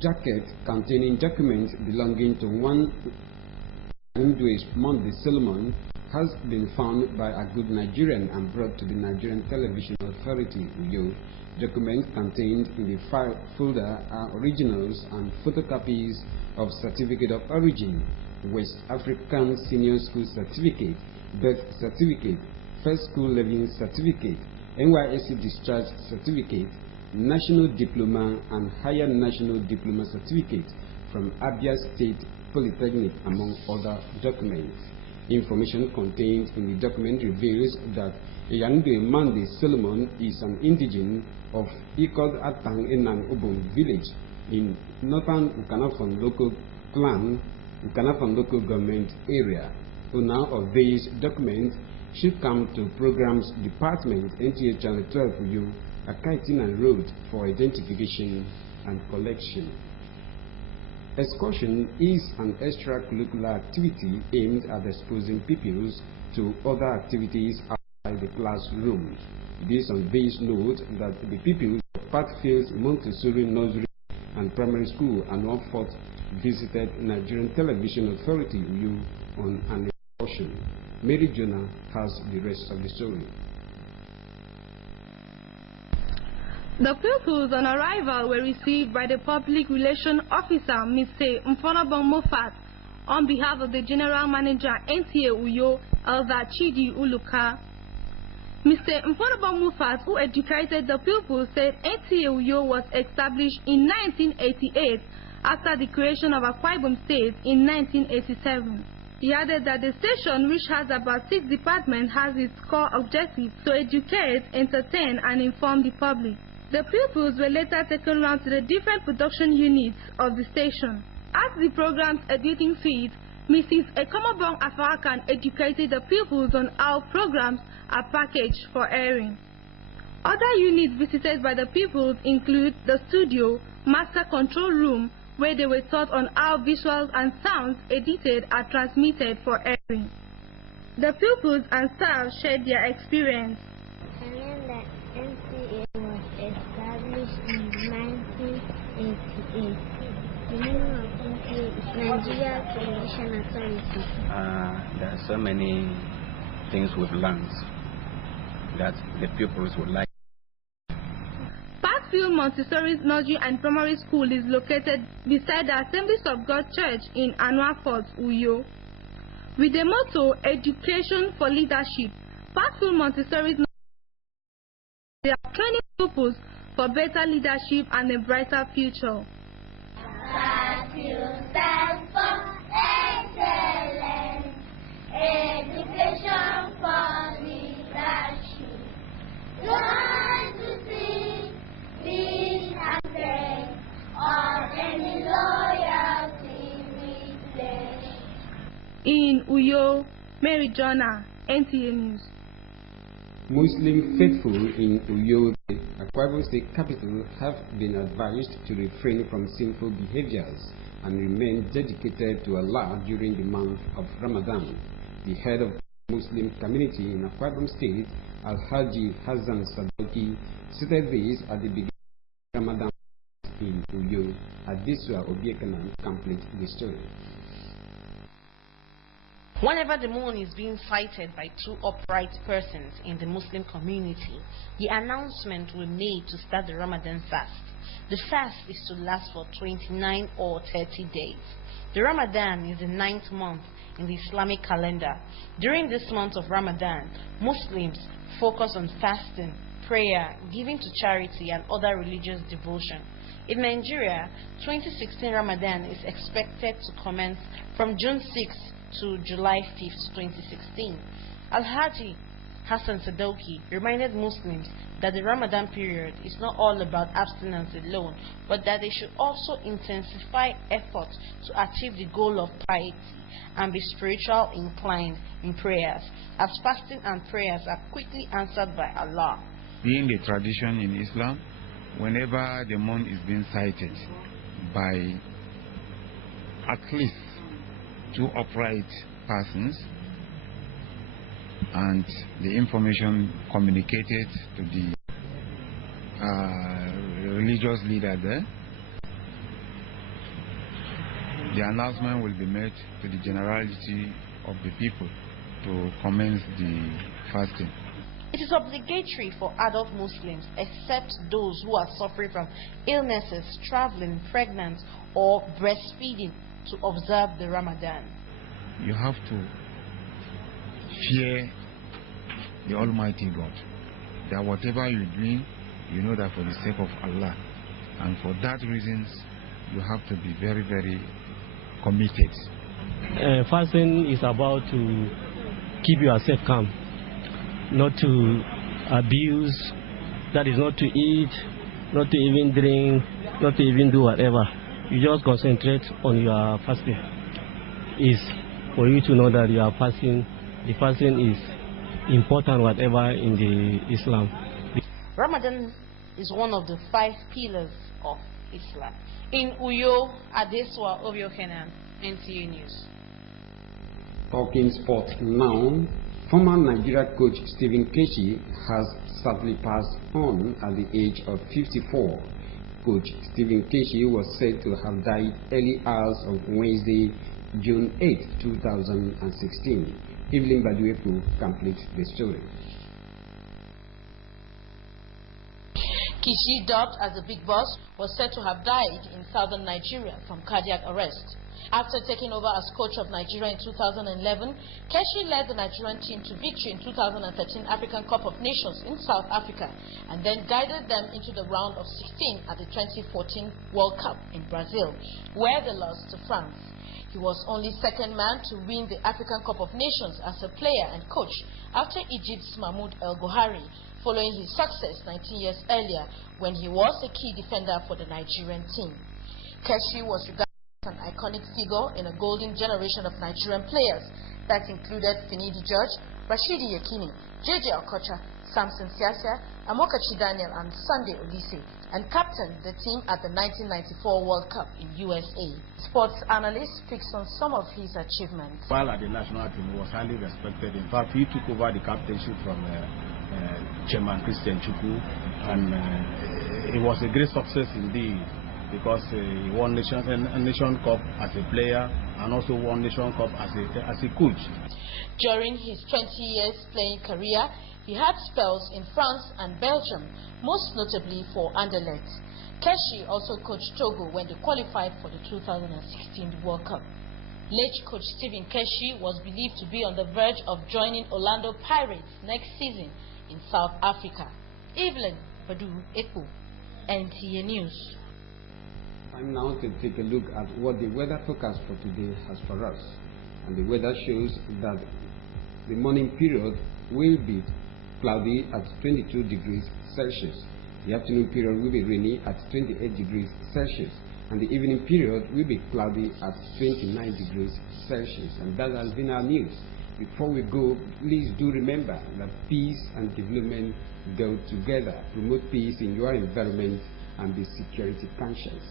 Jacket containing documents belonging to one Monday Solomon has been found by a good Nigerian and brought to the Nigerian Television Authority, UYO. Documents contained in the file folder are originals and photocopies of Certificate of Origin, West African Senior School Certificate, Birth Certificate, First School Leaving Certificate, NYSC Discharge Certificate, National Diploma and Higher National Diploma Certificate from Abia State Polytechnic, among other documents. Information contained in the document reveals that Eyangbe Mande Solomon is an indigene of Ikod Atang Enang Ubon village in northern Ukanafon local clan, Ukanafon local government area. Owner of these documents should come to Programs Department, NTA Channel 12 UYO, Akaitina Road, for identification and collection. Excursion is an extracurricular activity aimed at exposing pupils to other activities outside the classroom. It is on this note that the pupils of Pathfields Montessori Nursery and Primary School and Norfolk visited Nigerian Television Authority UYO on an excursion. Mary Jonah has the rest of the story. The pupils on arrival were received by the Public Relations Officer, Mr. Mfonabong Mofat, on behalf of the General Manager, NTA UYO, Elder Chidi Uluka. Mr. Mfonabong Mofat, who educated the pupils, said NTA UYO was established in 1988 after the creation of Akwa Ibom State in 1987. He added that the station, which has about 6 departments, has its core objective to educate, entertain, and inform the public. The pupils were later taken round to the different production units of the station. As the program's editing feed, Mrs. Ekomobong Afarakan educated the pupils on how programs are packaged for airing. Other units visited by the pupils include the studio, master control room, where they were taught on how visuals and sounds edited are transmitted for airing. The pupils and staff shared their experience. I learned that NTA was established in 1988. The name of NTA is Nigeria Television Authority. There are so many things we've learned that the pupils would like. Pathfield Montessori Nursery and Primary School is located beside the Assemblies of God Church in Anua Fort, UYO. With the motto, Education for Leadership, Pathfield Montessori they are training pupils for better leadership and a brighter future. Pathfield stands for excellence, education for leadership. Learn to see, lead and pray, or any loyalty we pledge. In UYO, Mary Jonah, NTA News. Muslim faithful in UYO, the Akwa Ibom State capital, have been advised to refrain from sinful behaviors and remain dedicated to Allah during the month of Ramadan. The head of the Muslim community in Akwa Ibom State, Al-Haji Hassan Sadauki, stated this at the beginning of Ramadan in UYO. Adiswa Obiekana complete the story. Whenever the moon is being sighted by 2 upright persons in the Muslim community, the announcement will be made to start the Ramadan fast. The fast is to last for 29 or 30 days. The Ramadan is the 9th month in the Islamic calendar. During this month of Ramadan, Muslims focus on fasting, prayer, giving to charity, and other religious devotion. In Nigeria, 2016 Ramadan is expected to commence from June 6th to July 5th, 2016. Al-Haji Hassan Sadoki, reminded Muslims that the Ramadan period is not all about abstinence alone, but that they should also intensify efforts to achieve the goal of piety and be spiritual inclined in prayers, as fasting and prayers are quickly answered by Allah. Being the tradition in Islam, whenever the moon is being sighted by at least 2 upright persons, and the information communicated to the religious leader there, the announcement will be made to the generality of the people to commence the fasting. It is obligatory for adult Muslims, except those who are suffering from illnesses, traveling, pregnant, or breastfeeding, to observe the Ramadan. You have to fear the Almighty God, that whatever you're doing, you know that for the sake of Allah, and for that reasons you have to be very, very committed. Fasting is about to keep yourself calm, not to abuse, that is not to eat, not to even drink, not to even do whatever. You just concentrate on your fasting. Is for you to know that you are fasting. The fasting is important, whatever in the Islam. Ramadan is one of the 5 pillars of Islam. In Uyo, Adeswa Obiokenan, NTA News. Talking sport now, former Nigeria coach Stephen Keshi has sadly passed on at the age of 54. Coach Stephen Keshi was said to have died early hours of Wednesday, June 8, 2016. Evelyn Badueku completes the story. Kishi, dubbed as the Big Boss, was said to have died in southern Nigeria from cardiac arrest. After taking over as coach of Nigeria in 2011, Keshi led the Nigerian team to victory in 2013 African Cup of Nations in South Africa and then guided them into the round of 16 at the 2014 World Cup in Brazil, where they lost to France. He was only second man to win the African Cup of Nations as a player and coach after Egypt's Mahmoud El Gohari, following his success 19 years earlier when he was a key defender for the Nigerian team. Keshi was regarded as an iconic figure in a golden generation of Nigerian players that included Finidi George, Rashidi Yekini, JJ Okocha, Samson Siasia, Amokachi Daniel and Sunday Olise, and captained the team at the 1994 World Cup in USA. Sports analyst speaks on some of his achievements. While at the national team, he was highly respected. In fact, he took over the captainship from Chairman Christian Chukwu, and it was a great success indeed, because he won Nation Cup as a player and also won Nation Cup as a coach. During his 20 years playing career, he had spells in France and Belgium, most notably for Anderlecht. Keshi also coached Togo when they qualified for the 2016 World Cup. Late coach Stephen Keshi was believed to be on the verge of joining Orlando Pirates next season in South Africa. Evelyn Badu Epo, NTA News. Time now to take a look at what the weather forecast for today has for us. And the weather shows that the morning period will be cloudy at 22 degrees Celsius. The afternoon period will be rainy at 28 degrees Celsius. And the evening period will be cloudy at 29 degrees Celsius. And that has been our news. Before we go, please do remember that peace and development go together. Promote peace in your environment and be security conscious.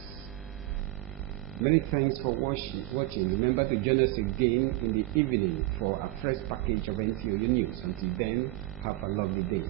Many thanks for watching. Remember to join us again in the evening for a fresh package of NTA News. Until then, have a lovely day.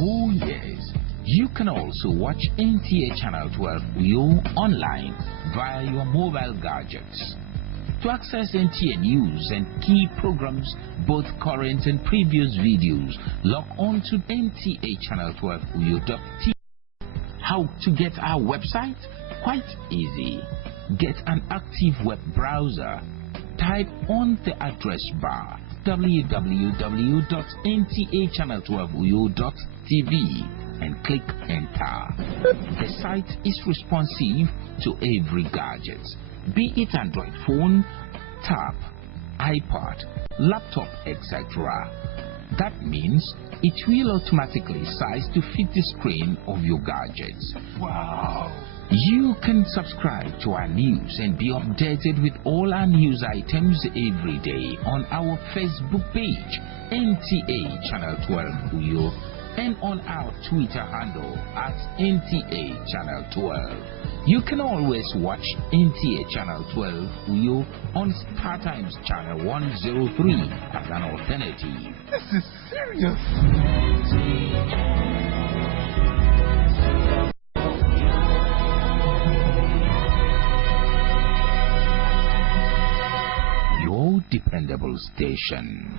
Oh yes, you can also watch NTA Channel 12 Uyo online via your mobile gadgets. To access NTA news and key programs, both current and previous videos, log on to NTA9th How to get our website? Quite easy. Get an active web browser. Type on the address bar www.ntachannel12uyo.tv and click enter. The site is responsive to every gadget, be it Android phone, tab, iPad, laptop, etc. That means it will automatically size to fit the screen of your gadgets. Wow! You can subscribe to our news and be updated with all our news items every day on our Facebook page, NTA Channel 12 Uyo, and on our Twitter handle at NTA Channel 12. You can always watch NTA Channel 12 Uyo on StarTimes Channel 103 as an alternative. This is serious. Your dependable station.